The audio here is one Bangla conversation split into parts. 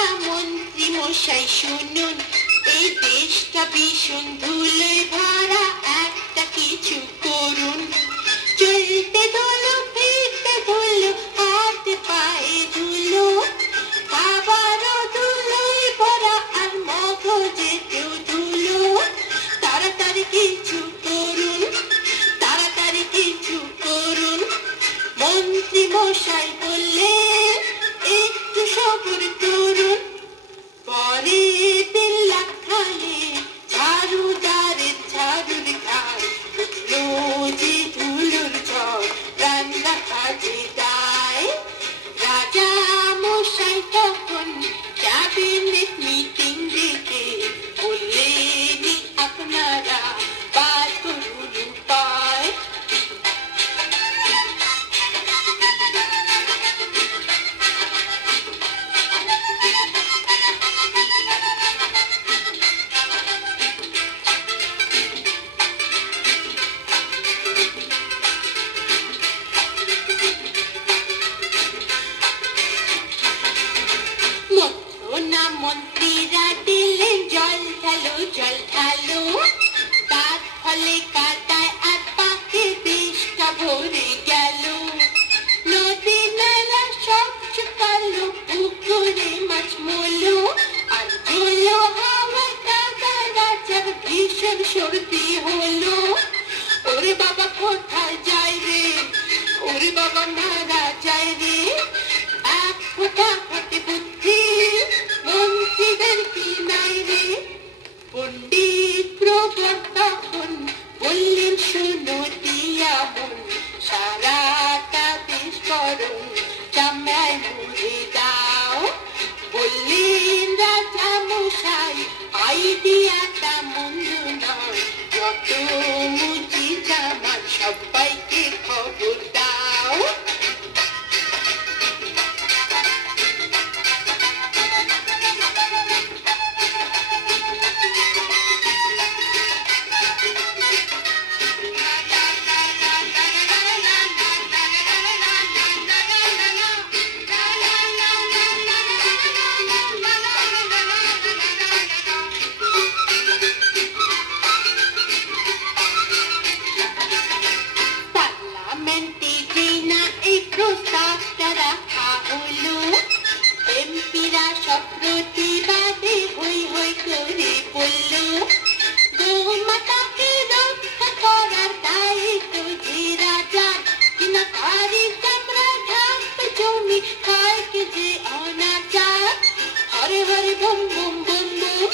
রাজা মন্ত্রী মশাই শুনুন, এই দেশটা ভীষণ ধুলোয় ভরা, একটা কিছু করুন। চলতে ধুলো, ফিরতে ধুলো, হাতে পায়ে ধুলো, খাবারও ধুলোয় ভরা আর মগজেতেও ধুলো। তাড়াতাড়ি কিছু করুন, তাড়াতাড়ি কিছু করুন। মন্ত্রী মশাই বললেন, একটু সবুর করুন। পরে 3 লাখ খানে ঝাড়ুদারের ঝাড়ুর ঘাট, উঠলো যে ধুলোর ঝড়, রান্না কাজে দায়। রাজা মশাই তখন ক্যাবিনেট মিটিং ডেকে বললেন, আপনারা বার করুন উপায়। মন্ত্রীরা দিলেন জল ঢালো, জল ঢালো, তার ফলে কাদায় আর পাকে দেশটা ভরে গেল। নদী নালা সব শুকালো, পুকুরে মাছ মলো, আর ঝোলো হাওয়া কাদা, রাজার ভীষণ সর্দি হলো। ওরে বাবা কোথায় যাই রে, ওরে বাবা মারা যায় রে, এক ফোঁটা ফোটে বুদ্ধি মন্ত্রীদের কি নাই রে। পণ্ডিত প্রবর তখন বললেন, শোনো দিয়া মন, সারাটা দেশ করুন চামড়ায় মুড়ে দাও। বললেন রাজা মশাই, আইডিয়াটা মন্দ নয়, যত মুচি জামার সবাইকে খবর দাও। এমপিরা সব প্রতিবাদে হই হই করে বলল, গোমাতাকে রক্ষা করার দায়িত্ব যে রাজার, কিনা তারই চামড়া ঢাকবে জমি, খায় কি যে অনাচার। Hare Hare boom boom boom boom,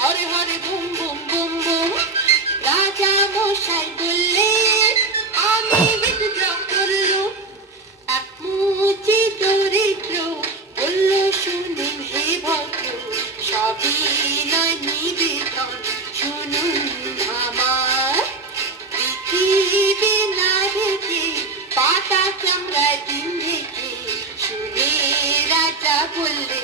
Hare Hare boom boom boom boom. রাজা মশাই বললেন, আমি বিদ্রোহ করলুম। এক মুচি দরিদ্র বলল, শুনুন হে ভদ্র, সবই নয় নিবেদন, শুনুন আমার। পৃথিবী না দেখে পাতা চামড়ায় দিন দেখে, শুনে রাজা বললেন,